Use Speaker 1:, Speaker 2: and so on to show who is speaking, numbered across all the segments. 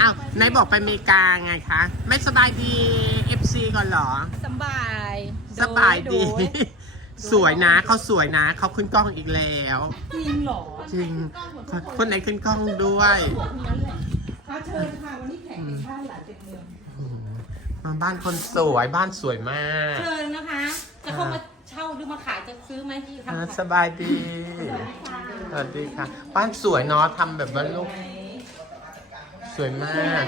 Speaker 1: อ้าวไหนบอกไปอเมริกาไงคะ ไม่สบายดี FC ก่อนเหรอ
Speaker 2: สบาย
Speaker 1: สบายดี
Speaker 2: โย
Speaker 1: สวยนะเขาสวยนะเขาขึ้นกล้องอีกแล้ว
Speaker 2: จริงเหรอ
Speaker 1: จริง คนไหนขึ้นกล้องด้วย
Speaker 2: มาเชิญค่ะ วันนี้แขกเป็นบ้านหลานเจ็ดเมือง
Speaker 1: มาบ้านคนสวยบ้านสวยมาก
Speaker 2: เชิญนะคะ จะเข้ามาเช่าหรือมาขายจะซื้อไหมที่
Speaker 1: อ่า
Speaker 2: ทำ
Speaker 1: สบายดีสวัสดีค่ะ บ้านสวยเนาะทำแบบว่าลูก สวยมาก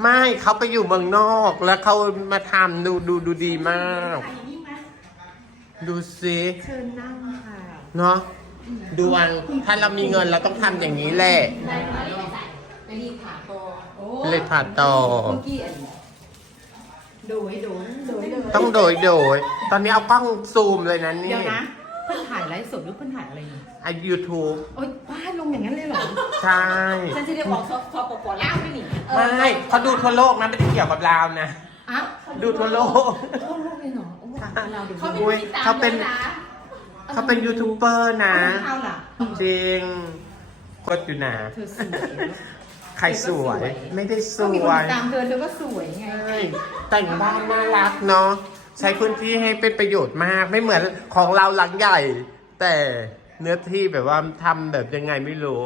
Speaker 1: ไม่เขาไปอยู่เมืองนอกแล้วเขามาทำดูดูดูดีมากดูสิ
Speaker 2: เชิญนั่งค่ะ
Speaker 1: เนาะดวงถ้าเรามีเงินเราต้องทำอย่างนี้แหละ
Speaker 2: ไปรีบขาโตโอ้
Speaker 1: เลยผ่าต่อ
Speaker 2: เมื่อกี้อันโดยโดยโดยโดย
Speaker 1: ต้องโดยโดยตอนนี้เอากล้องซูมเลยนะนี่
Speaker 2: เดี๋ยวนะ เพิ่นถ่ายไลฟ์สดหรือเพิ่นถ่ายอะไรเนี่ย
Speaker 1: ไอยูทูบ
Speaker 2: โอ๊ยบ้านลงอย่างนั้นเลยเหรอ
Speaker 1: ใช่
Speaker 2: ฉันจะเรียกของซอฟต์ปปลาวไม่หนิ
Speaker 1: ไม่เขาดูทั่วโลกนะไม่ได้เกี่ยวกับเรานะ
Speaker 2: อะ
Speaker 1: ดูทั่วโลก
Speaker 2: ทั่วโลกเลยเหรอโอ้โหเราดู
Speaker 1: อุ๊ยเขาเป็นเขาเป็นยูทูบเบอร์นะ
Speaker 2: เอาล่ะ
Speaker 1: จริงกดอยู่นะ
Speaker 2: เธอสวย
Speaker 1: ใครสวย ไม่ได้ส
Speaker 2: ก็มีค
Speaker 1: วนย
Speaker 2: ตามเธอเธอก็สวยไง
Speaker 1: ใช่แต่งบ้านน่ารักเนาะ ใช้พื้นที่ให้เป็นประโยชน์มากไม่เหมือนของเราหลังใหญ่ แต่เนื้อที่แบบว่าทำแบบยังไงไม่รู้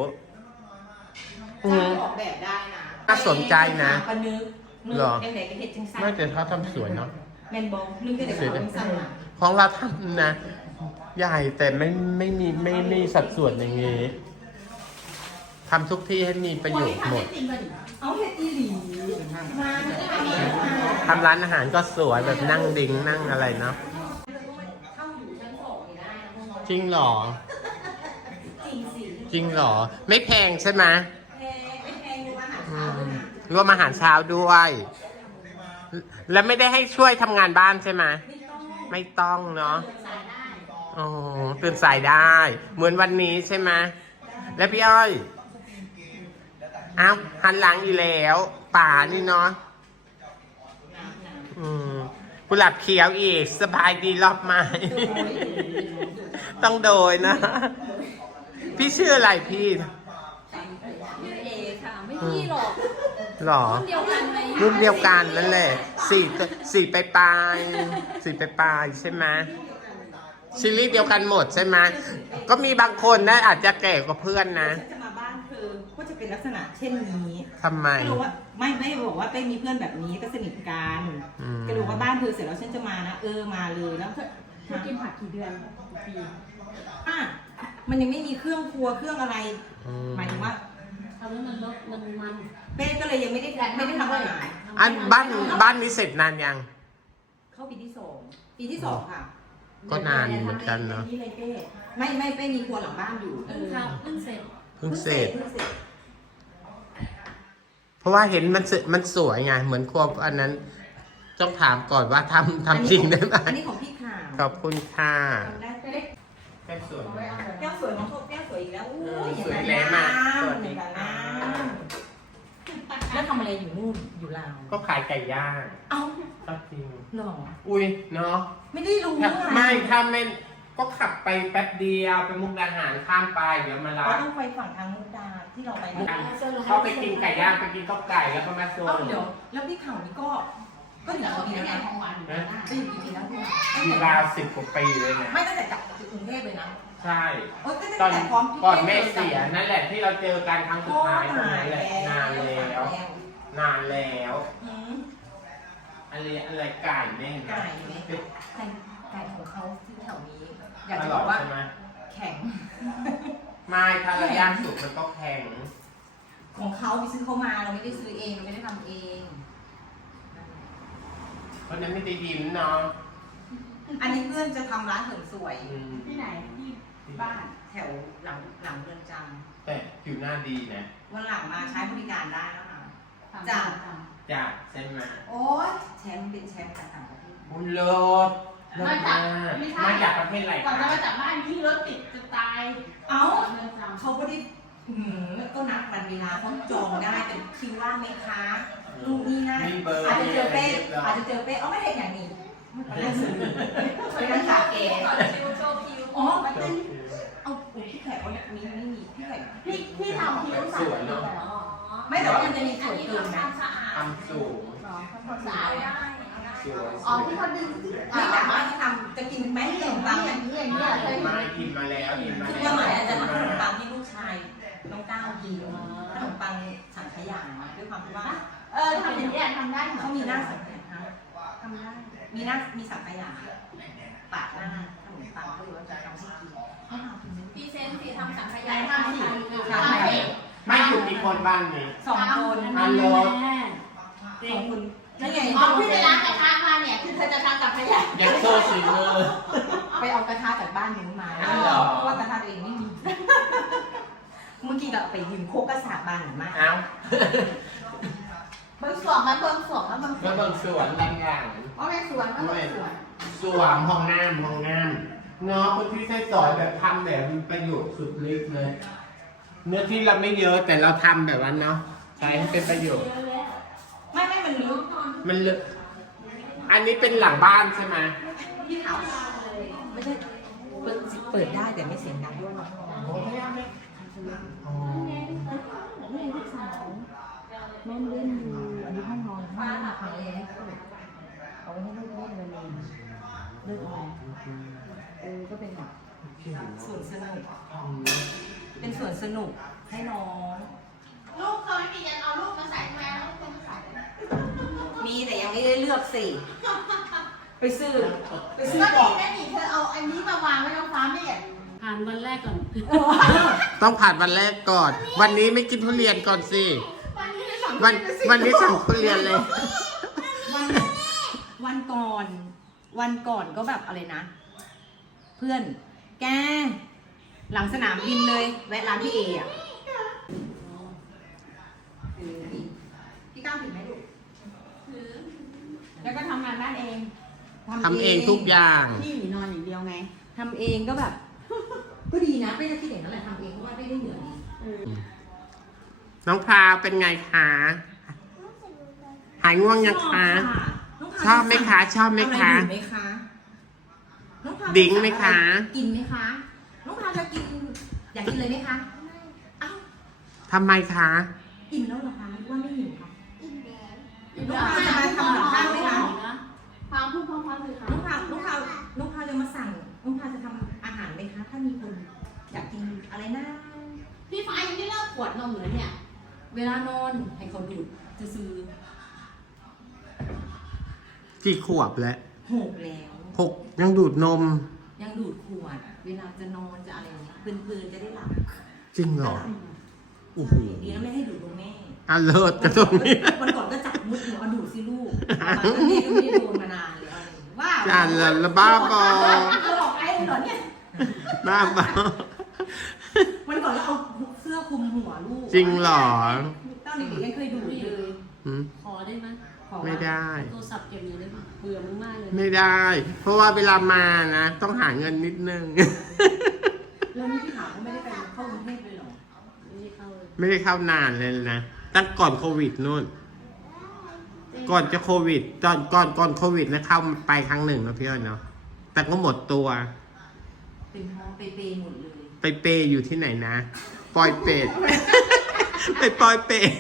Speaker 1: อืม
Speaker 2: ออกแบบได้นะ
Speaker 1: น่าสนใจนะ
Speaker 2: ปนึกนึก
Speaker 1: เหรอ
Speaker 2: ยังไงก็เห็ดจังสัน
Speaker 1: ไม่แต่เขาทำสวยเนาะ
Speaker 2: แมนบอลนึกได้แต่เขาจังสันน่ะ
Speaker 1: ของเราทำนะ ใหญ่แต่ไม่ไม่มีไม่ไม่สัดส่วนอย่างนี้ ทำทุกที่ให้มีประโยชน์หมด
Speaker 2: เอาเห็ดอีหลีมาไม่ได้ไม่ได้
Speaker 1: ทำร้านอาหารก็สวยแบบนั่งดิ้งนั่งอะไรเนาะ
Speaker 2: เข้าอยู่ชั้นสองไม่ได้นะพวกเรา
Speaker 1: จริงเหรอ
Speaker 2: จริงสิ
Speaker 1: จริงเหรอ ไม่แพงใช่ไหม
Speaker 2: แพงไม่แพงอยู่อาหาร
Speaker 1: อื
Speaker 2: เช้ามด้วยนะ
Speaker 1: รวมอาหารเช้าด้วย แล้วไม่ได้ให้ช่วยทำงานบ้านใช่ไหม
Speaker 2: ไม่ต้อง
Speaker 1: ไม่ต้องเนาะ
Speaker 2: เปิดสายได้
Speaker 1: อ๋อตื่นสายได้ เหมือนวันนี้ใช่ไหมแล้วพี่อ้อย อ้าวหันหลังอยู่แล้ว ป่านี่เนาะ
Speaker 2: น้ำน้ำ
Speaker 1: อืมกุหลาบเขียวอีก สบายดีรอบไม้ต้องโดยนะ พี่ชื่ออะไรพี่
Speaker 2: ชื่อเอค่ะ ไม่พี่หรอก
Speaker 1: หรอ
Speaker 2: เดียวกันไหม
Speaker 1: รุ่นเดียวกันนั่นแหละสี่สี่ปลายปลายสี่ปลายปลายใช่ไหมซีรีส์เดียวกันหมดใช่ไหมก็มีบางคนนะอาจจะแก่กว่าเพื่อนนะ
Speaker 3: ก็จะเป็นลักษณะเช่นนี้
Speaker 1: ทำไม
Speaker 3: ก็รู้ว่าไม่ไม่บอกว่าเป้มีเพื่อนแบบนี้ก็สนิทกัน
Speaker 1: อืม
Speaker 3: ก็รู้ว่าบ้านเธอเสร็จแล้วฉันจะมานะเออมาเลยแล้วก็
Speaker 2: เธอกินผักกี่เดือนกี่ปี
Speaker 3: อะมันยังไม่มีเครื่องครัวเครื่องอะไร
Speaker 1: อืม
Speaker 3: หมายถึงว่า
Speaker 2: ทำให้มันลดมันมัน
Speaker 3: เป้ก็เลยยังไม่ได้ไม่ได้ทำอาหาร
Speaker 1: อันบ้านบ้านนี้เสร็จนานยัง
Speaker 3: เข้าปีที่สองปีที่สองค่ะ
Speaker 1: ก็นานเหมือนกันเนาะ
Speaker 3: นี่เลยเป้ไม่ไม่เป้มีครัวหลังบ้านอยู่
Speaker 2: เพิ่งทำเพิ่งเสร็จ
Speaker 1: เพิ่งเสร็จ
Speaker 3: เพิ่งเสร็จ
Speaker 1: เพราะว่าเห็นมันสมันสวยไง เหมือนครัวอันนั้นต้องถามก่อนว่าทำทำจริงได้ไหม
Speaker 3: อันนี้ของพี่ข่าว
Speaker 1: ขอบคุณค่ะ
Speaker 3: ทำได้เป้
Speaker 1: แค่สวย
Speaker 3: แก้วสวยของโทษแก้วสวยอีกแล้วอู้
Speaker 1: เออย
Speaker 3: อย่าง
Speaker 1: สวย
Speaker 3: นั้น
Speaker 1: แล้วมาก
Speaker 3: น้ำ
Speaker 1: สวัสดี
Speaker 3: อย่าง
Speaker 1: ค่ะ
Speaker 3: นั้นน้
Speaker 2: แล้วทำอะไรอยู่นู่นอยู่ลาว
Speaker 1: ก็ขายไก่ย่างำ
Speaker 3: เอ้า
Speaker 1: ก็จริง
Speaker 3: หรอ
Speaker 1: อุ้ยเนาะ
Speaker 3: ไม่ได้รู้
Speaker 1: ถ้า
Speaker 3: อะ
Speaker 1: ไม่ถ้าไม่ ก็ขับไปแป๊บเดียวไปมุกดาหารข้ามไปเดี๋ยวมารั
Speaker 3: เรา
Speaker 1: บ
Speaker 3: ต้องไปฝั่งทางมุกดาที่เราไป
Speaker 1: มุก
Speaker 3: นะ
Speaker 1: เขาไปกินไก่ย่างไปกินข้าวไก่แล้วก็มาส่
Speaker 3: เอ้างเดี๋ยว แล้วพี่ข่าวนี่ก็ก็อยู่กี่ปีแล้วนะ
Speaker 2: ของหวานอยู่
Speaker 1: นะ
Speaker 3: ไปอยู่กี่ปีแล้วเนี่ย
Speaker 1: อยู่ราวสิบกว่าปีเลยนะ
Speaker 3: ไม่ตั้งแต่กลับจากกรุงเทพเลยนะ
Speaker 1: ใช่
Speaker 3: โอ๊ยก็ตั้ง
Speaker 1: ตอน
Speaker 3: แต่พร้อมพี่
Speaker 1: ก่อนแม่เสียนั่นแหละที่เราเจอกันครั้งสุด
Speaker 3: โอ้
Speaker 1: ท้ายตรง
Speaker 3: ตา
Speaker 1: นั้
Speaker 3: ย
Speaker 1: นแหละนานแล้ว นานแล้ว
Speaker 3: อืม
Speaker 1: อะไรอะไรไก่แม่เห็นไหม
Speaker 3: ไก่ไหม
Speaker 1: เป็น
Speaker 3: ไก่ไก่ของเขาที่แถวนี้ อยาก
Speaker 1: อ
Speaker 3: จะบ
Speaker 1: ร่อ
Speaker 3: อยกว่า
Speaker 1: ใช่ไหม
Speaker 3: แข็ง
Speaker 1: ไม่ถ้าเราย่างสุกมันก็แข็ง
Speaker 3: ของเขาไปซื้อเขามาเราไม่ได้ซื้อเองเราไม่ได้ทำเอง
Speaker 1: เพราะฉะนั้นไม่ได้ยิ้มเนาะ
Speaker 3: อันนี้เพื่อนจะทำร้านเสริมสวย
Speaker 1: อืม
Speaker 2: ที่ไหนที่
Speaker 3: บ้านแถวหลังหลังเรือนจ
Speaker 1: แต่ผิวหน้าดีนะำ
Speaker 3: วันหลังมาใช้บริการได้นะคะ
Speaker 2: จ้า
Speaker 1: จ้ะใช่ไหม
Speaker 3: โอ้ยแชมป์เป็นแชมป์จากต่างประเทศ
Speaker 1: บุญเลิศ เลิศมากมาจากประเทศอะไร
Speaker 2: ก่อนจะ
Speaker 1: คะ
Speaker 2: มาจากบ้านที่รถติดจะตาย
Speaker 3: เอ้า
Speaker 2: เดินทาง
Speaker 3: เขาก็ได้หืมก็นัดวันเวลาเขาจองได้เป็นคิวว่างไหมคะลูกนี่นะ
Speaker 1: มีเบอร์
Speaker 3: อาจจะเจอเป้
Speaker 1: มีอะไร
Speaker 3: อาจจะเจอเป้เอาไม่ได้อย่างนี้ไม่ได้ซื้อไม่ได้สาเก
Speaker 2: ชิวโชว์คิว
Speaker 3: อ๋อมันเป็นเอาโอ้ยพี่แขกเขามีไม่มีพี่แขก
Speaker 2: พี่พี่ทำคิวสามปีแต่ละ
Speaker 3: ไม่แต่ว่ามันจะจะมีส่วนเกินไหม
Speaker 1: ทำสูง
Speaker 2: สาว
Speaker 1: สวย
Speaker 2: อ๋อที่เขาดึง
Speaker 3: ที่แต่ว่าที่ทำจะกินไหมขนมปัง
Speaker 2: อ
Speaker 3: เนี่ย
Speaker 2: ย่างนี้อย่างนี้เคย
Speaker 1: มากินมาแล้วกินมา
Speaker 3: คือ
Speaker 1: แล้
Speaker 3: เมื่อหมายจะทำขนมปังที่ลูกชายน้องก้าวกินขนมปังสังขยาด้วยความที่ว่า
Speaker 2: เออทำอย่างนี้ทำได้
Speaker 3: เขามีหน้าสังขยาทำได้มีหน้ามีสังขยาปาดหน้าขนมปังก็เลยว่าจะทำให้กินให้ทำกินไหม
Speaker 4: พรีเซนต์สีทำสังข
Speaker 2: ใหญ่
Speaker 4: ยา
Speaker 2: ทำสิ
Speaker 3: ทำไหม
Speaker 1: ไม่อยู่กี่คนบ้านนี้
Speaker 3: สองคน
Speaker 1: อันโล
Speaker 3: สองคน นั่นไง
Speaker 2: อ๋อพี่ไปล้างกระทะมาเนี่ยคือเธอจะทำกับขยะ
Speaker 1: ยังโซ่สีมือ
Speaker 3: ไปเอากระทะจากบ้านนู้นมา
Speaker 1: อ้าวเหรอ
Speaker 3: เพราะว่ากระทะตัวเองไม่มี เมื่อกี้เราไปยืมโคกกระสาบานหนึ่งมาก
Speaker 1: เอ้า
Speaker 2: เบิ้งสวงมันเบิ้งสวงแล้วเบิ้งสว
Speaker 1: แล้ว
Speaker 2: ง
Speaker 1: เบิ่งสวนบางอย่าง
Speaker 2: อ๋อไม่สวนก็ไม่สวน
Speaker 1: สวมห้องน้ำห้องน้ำเนาะคุณพี่ใช้สอยแบบทำแบบมีประโยชน์สุดฤทธิ์เลย เนื้อที่เราไม่เยอะแต่เราทำแบบนั้นเนาะใช้ให้เป็นประโยชน์
Speaker 3: ไม่ไม่มันลึก
Speaker 1: มันเลอะอันนี้เป็นหลังบ้านใช่ไหม
Speaker 3: ไม่ใช่เปิดเปิดได้แต่ไม่เสียงดัง
Speaker 2: แม่เล่นอยู่อันนี้ห้องนอนห้องนอนพังเลยเอาไว้ให้ลูกเล่นเลยเลือกอะไรเออก็เป็นแบบ
Speaker 3: ส่วนสนุก เป็นส่วนสนุกให้น้อง
Speaker 2: ลูกเขาไม่มีจะเอาลูกมาใส่ทำไม มี
Speaker 3: แต่ยังไม่ได้เลือกสิไปซื้อ ไปซื้อ
Speaker 2: ก็
Speaker 3: ก่
Speaker 2: ดี
Speaker 3: อน
Speaker 2: แม่หนีเธอเอาอันนี้มาวางไว้น้องฟ้าไม่เห็น
Speaker 4: ผ่านวันแรกก่อน
Speaker 1: ต้องผ่านวันแรกก่อน วันนี้ไม่กินทุเรียนก่อนสิ
Speaker 2: วันนี้ได้สอง
Speaker 1: วันวันนี้สั่งทุเรียนเลย
Speaker 3: วันวันก่อน วันก่อนก็แบบอะไรนะ เพื่อน แก หลังสนามบินเลย แวะร้านพี่เออะพี่ก้าวถึงไหมลูก
Speaker 2: แล้วก็ทำงานบ้านเอง
Speaker 1: ทำเองทุกอย่าง
Speaker 2: พี่หนีนอนอย่างเดียวไง
Speaker 3: ทำเองก็แบบ ก็ดีนะไม่ได้คิดอย่างนั้นแหละทำเองเพราะว่าไม่ได้เหนื่อยดี
Speaker 1: น้องพราวเป็นไงคะ หายง่วงยังคะ
Speaker 3: น้งพา
Speaker 1: ชอบไหมคะ ชอบไหมคะ
Speaker 3: เอาอะไรดื่มไหมคะน้องพา
Speaker 1: ดิ้งไหมคะ
Speaker 3: กินไหมคะ น้องพาจะกิน อยากกินเลยไหมคะ อ้าว
Speaker 1: ทำไมคะ
Speaker 3: อิ่มแล้วเหรอคะหรือว่าไม่หิวคะ น้องพาจะมาทำกับข้าวไหมคะ
Speaker 2: ฟังพูดพร้อมๆเลยค่ะ
Speaker 3: น้องพาน้องพาน้องพาจะมาสั่งน้องพาจะทำอาหารไหมคะ ถ้ามีคนอยากกินอะไรนะ
Speaker 2: พี่ฟ้ายังไม่เลิกขวดนมเลยเนี่ย
Speaker 3: เวลานอนให้เขาดูดจะซื้อ
Speaker 1: กี่ขวบแล้ว
Speaker 3: หกแล้ว
Speaker 1: หกยังดูดนม
Speaker 3: ยังดูดขวด เวลาจะนอนจะอะไรอย่างเงี้ยเพลินๆจะได้หลับ
Speaker 1: จริงเหรอโอ้โห
Speaker 3: ใช่ดีแล้วไม่ให้ดูดนมแม่
Speaker 1: อะเลิศกันตรงนี้
Speaker 3: วัน ลูกประมาณนั้นแม่ก็ไม่ได้โดนมานานเลยอะไรอย่างเงี้ยว่า
Speaker 1: จานละละบ้าบอ
Speaker 3: เอาออกไอ้เหรอเนี่ย
Speaker 1: บ้าบอ
Speaker 3: วันก่อนก็เอาเสื้อคลุมหัวลูก
Speaker 1: จริงเหรอ
Speaker 3: ตอนเด็กๆยังเคยดูดเลย
Speaker 1: หืม
Speaker 4: ขอได้ไหม
Speaker 3: ขอว่า
Speaker 1: ไม่ได้
Speaker 4: โทรศัพท์เก็บอยู่ได้ไหมเบื่อมึงมากเลย
Speaker 1: ไม่ได้ เพราะว่าเวลามานะ ต้องหาเงินนิดนึง
Speaker 3: แล้วนี่พี่ขาวก็ไม่ได้ไปเข้ากรุงเทพเลยเหรอ
Speaker 4: ไม่ได้เข้าเลย
Speaker 1: ไม่ได้เข้านานเลยนะ ตั้งก่อนโควิดนู่น ก่อนจะโควิดตอนก่อนก่อนโควิดนะเข้าไปครั้งหนึ่งนะพี่อ้อยเนาะแต่ก็หมดตัว
Speaker 3: เป็นฮอไปเปย์หมดเลย
Speaker 1: ไปเปย์อยู่ที่ไหนนะปอยเป็ด ไปปอยเป็ด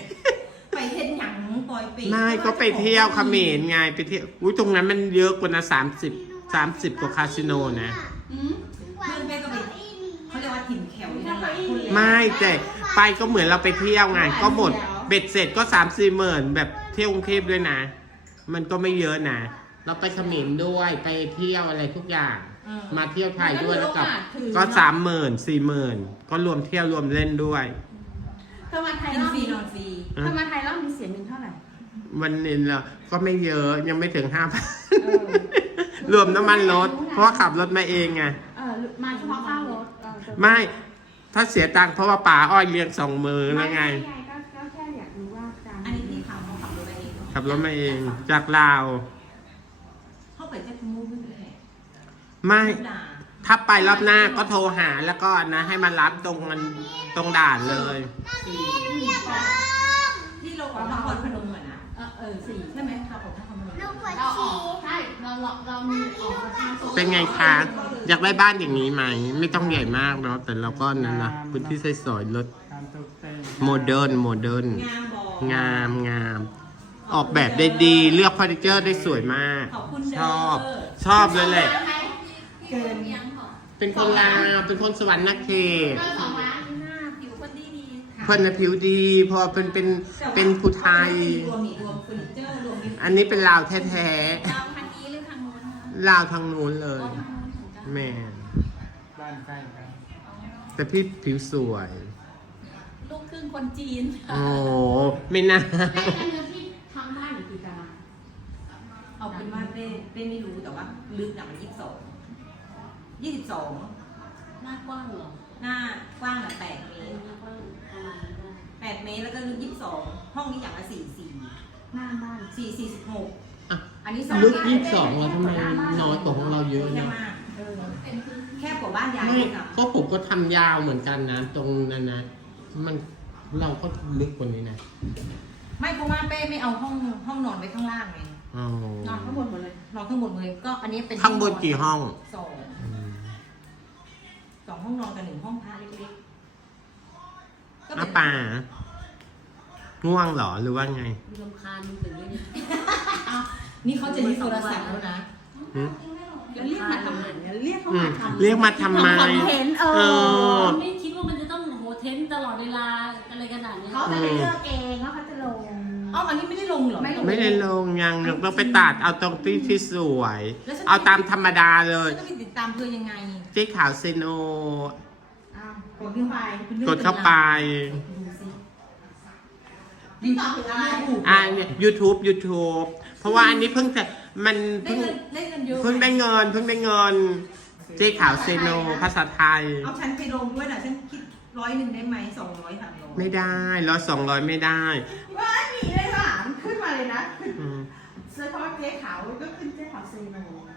Speaker 3: ไปเฮ็ดหยังปอยเปย์
Speaker 1: ไม่ก็ไปเที่ยวเขมรไงไปเที่ยวอุ้ยตรงนั้นมันเยอะกว่านะสามสิบสามสิบกว่าคาสิโนนะ
Speaker 3: อืมเพื่อนแม่ก็ไปเขาเรียกว่าถิ่นแขวอยู่นั่นแหละคุณเลย
Speaker 1: ไม่แต่ไปก็เหมือนเราไปเที่ยวไง ก็หมดเบ็ดเสร็จก็สามสี่หมื่นแบบเที่ยวกรุงเทพด้วยนะ มันก็ไม่เยอะนะ เราไปเขมรด้วยไปเที่ยวอะไรทุกอย่าง
Speaker 3: อืม
Speaker 1: มาเที่ยวไทยด้วยแล้วกับก็สามหมื่นสี่หมื่นก็รวมเที่ยวรวมเล่นด้วย
Speaker 2: ถ้ามาไทย
Speaker 3: กิน
Speaker 2: รอบ
Speaker 3: ฟรี
Speaker 2: นี้
Speaker 3: นอนฟรี
Speaker 2: ถ้ามาไทยรอบนี้เสียเงินเท่าไหร่
Speaker 1: วันนี้เราก็ไม่เยอะยังไม่ถึงห้าพัน
Speaker 2: เออ
Speaker 1: รวมน้ำมันรถ เพราะว่าขับรถมาเองไง
Speaker 2: เออมาเฉพาะค่ารถเออ
Speaker 1: ไม่ ถ้าเสียตังค์เพราะว่าป๋าอ้อยเลี้ยงสองมือแล้วไง
Speaker 2: ม่ม่ก็ก็แค่อยากรู้ว่าการ
Speaker 3: อันนี้
Speaker 1: ขับรถมาเองจากลาว
Speaker 3: เข้าไปแค่ขโมยไม่ได้
Speaker 1: ไม่
Speaker 3: ด่า
Speaker 1: ถ้าไปรอบหน้าก็โทรหาแล้วก็นะ ให้มารับตรงมันตรงด่านเลย
Speaker 3: ที่เราของนครพนมอะนะ
Speaker 2: เออเออสี่
Speaker 3: ใช่ไหมขับของนครพนม
Speaker 2: เราออกใช่เราเราเรามีออกประชาชน
Speaker 1: เป็นไงคะ อยากได้บ้านอย่างนี้ไหม ไม่ต้องใหญ่มากเนาะแต่เราก็นั่นนะพื้นที่ใช้สอยรถ
Speaker 5: การตกแต่ง
Speaker 1: โมเดิร์นโมเดิร์น
Speaker 3: งามบอ
Speaker 1: งามงาม ออกแบบได้ดี เลือกเฟอร์นิเจอร์ได้สวยมาก
Speaker 3: ขอบคุณเด้
Speaker 1: ช
Speaker 3: อ
Speaker 1: อบชอบเลยแหละ
Speaker 3: เกิน
Speaker 1: เป็นคนลาว เป็นคนสวรรค์นเขต
Speaker 4: ก็สองล้านหน้าผิวคนดีดี
Speaker 1: เพิ่นน่ะผิวดีเพอเป็นเป็นเป็นผู้ไทย
Speaker 3: รวมนี่รวมเฟอร์นิเจอร์รวม
Speaker 1: อันนี้เป็นลาวแท้
Speaker 4: ๆเราทางนี้หรือทางนู้นคะ
Speaker 1: ๆ ลาวทางนู้นเลย
Speaker 4: อ๋อทางนู้นเหมือนกัน
Speaker 1: แม่
Speaker 5: บ้านใกล้กัน
Speaker 1: แต่พี่ผิวสวย
Speaker 4: ลูกครึ่งคนจีน
Speaker 1: โอ้ไม่น่า
Speaker 4: แม่เนื้อที่ทางบ้านอยู่กี่ตาราง
Speaker 3: เอาเป็นว่าเป้เป้ไม่รู้แต่ว่า ลึกน่ะมันยี่สิบสองยี่สิบสอง
Speaker 4: หน้ากว้างเหรอ
Speaker 3: หน้ากว้างแบบแปดเม
Speaker 4: เออ
Speaker 3: ตร
Speaker 4: หน้ากว้างประมาณนี้ได้
Speaker 3: แปดเมตรแล้วก็ลึกยี่สิบสองห้องนี้อย่างละสี่สี่
Speaker 2: หน้าบ้าน
Speaker 3: สี่สี่สิบหก
Speaker 1: อะ
Speaker 3: อันนี้สอง
Speaker 1: ลึกยี่สิบสองแล้วทำไมน้อยกว่าของเราเยอะ
Speaker 3: แค่
Speaker 1: เนาะ
Speaker 3: มากเออ
Speaker 4: เป็นพื้น
Speaker 3: แคบกว่าบ้านยาย
Speaker 1: ไม่
Speaker 3: ด้วยซ้
Speaker 1: ก็ผมก็ทำยาวเหมือนกันนะ ตรงนั้นนะมันเราก็ลึกกว่านี้นะำ
Speaker 3: ไม่เพราะว่าเป้ไม่เอาห้องห้องนอนไว้ข้างล่างไง
Speaker 1: อ๋อน
Speaker 3: อนข้างบนหมดเลยนอนข้างบนเลยก็อันนี้เป็น
Speaker 1: ข้างบนกี่ห้อง
Speaker 3: สอง
Speaker 1: อืม
Speaker 3: สองห้องนอนกับหนึ่งห้องพระเล็กๆก็
Speaker 1: อา
Speaker 3: เป็น
Speaker 1: ป่าง่วงเหรอหรือว่าไง
Speaker 4: มีลำคาญมึงถึงได้เนี่ย
Speaker 3: นี่เขาจะยึดโทรศัพท์แล้วนะ
Speaker 1: หืม
Speaker 2: แล้วเรียกมาทำไมเนี่ยเรียกเขา
Speaker 1: อื
Speaker 2: มามทำ
Speaker 1: เรียกมาทำไม
Speaker 2: คอนเทนต์เอ
Speaker 1: เอ
Speaker 2: อ
Speaker 1: อ
Speaker 4: ไม่คิดว่ามันจะต้องโหเทนตลอดเวลาอะไรขนาดนี้
Speaker 2: เขาจะไปเลือกเองว่าเขาจะลง
Speaker 3: เอ้าอันนี้ไม่ได้ลงเหรอ
Speaker 2: ไม่ลง
Speaker 1: ไม่ได้ลงยังเราไปตัดเอาตรงที่ที่สวยเอาตามธรรมดาเลย
Speaker 3: จะไปติดตามเธอยังไง
Speaker 1: เจ๊ขาวเซโน
Speaker 2: อ้าวกดขึ้นไป
Speaker 1: กดเข้าไป
Speaker 3: ดูสิ
Speaker 2: นี่ตอบถึงอะไร
Speaker 1: อ่าเนี่ย YouTube YouTube เพราะว่าอันนี้เพิ่งจะมัน
Speaker 3: ได้
Speaker 1: เพิ่ง
Speaker 3: เงินได้เงินเยอะ
Speaker 1: เพิ่งได้เงินเพิ่งได้เงิน เจ๊ขาวเซโนภาษาไทย
Speaker 3: เอาฉันไปลงด้วยนะฉันคิด ร้อยหนึ่งได้ไหมสองร้อยสามร้อย
Speaker 1: ไม่ได้ร้อยสองร้อยไม่ได้
Speaker 2: ว่ามีเลยค่ะขึ้นมาเลยนะ
Speaker 1: อืม
Speaker 2: เสื้อคำว่าเจ๊ขาวก็ขึ้นเจ๊ขาวเซโน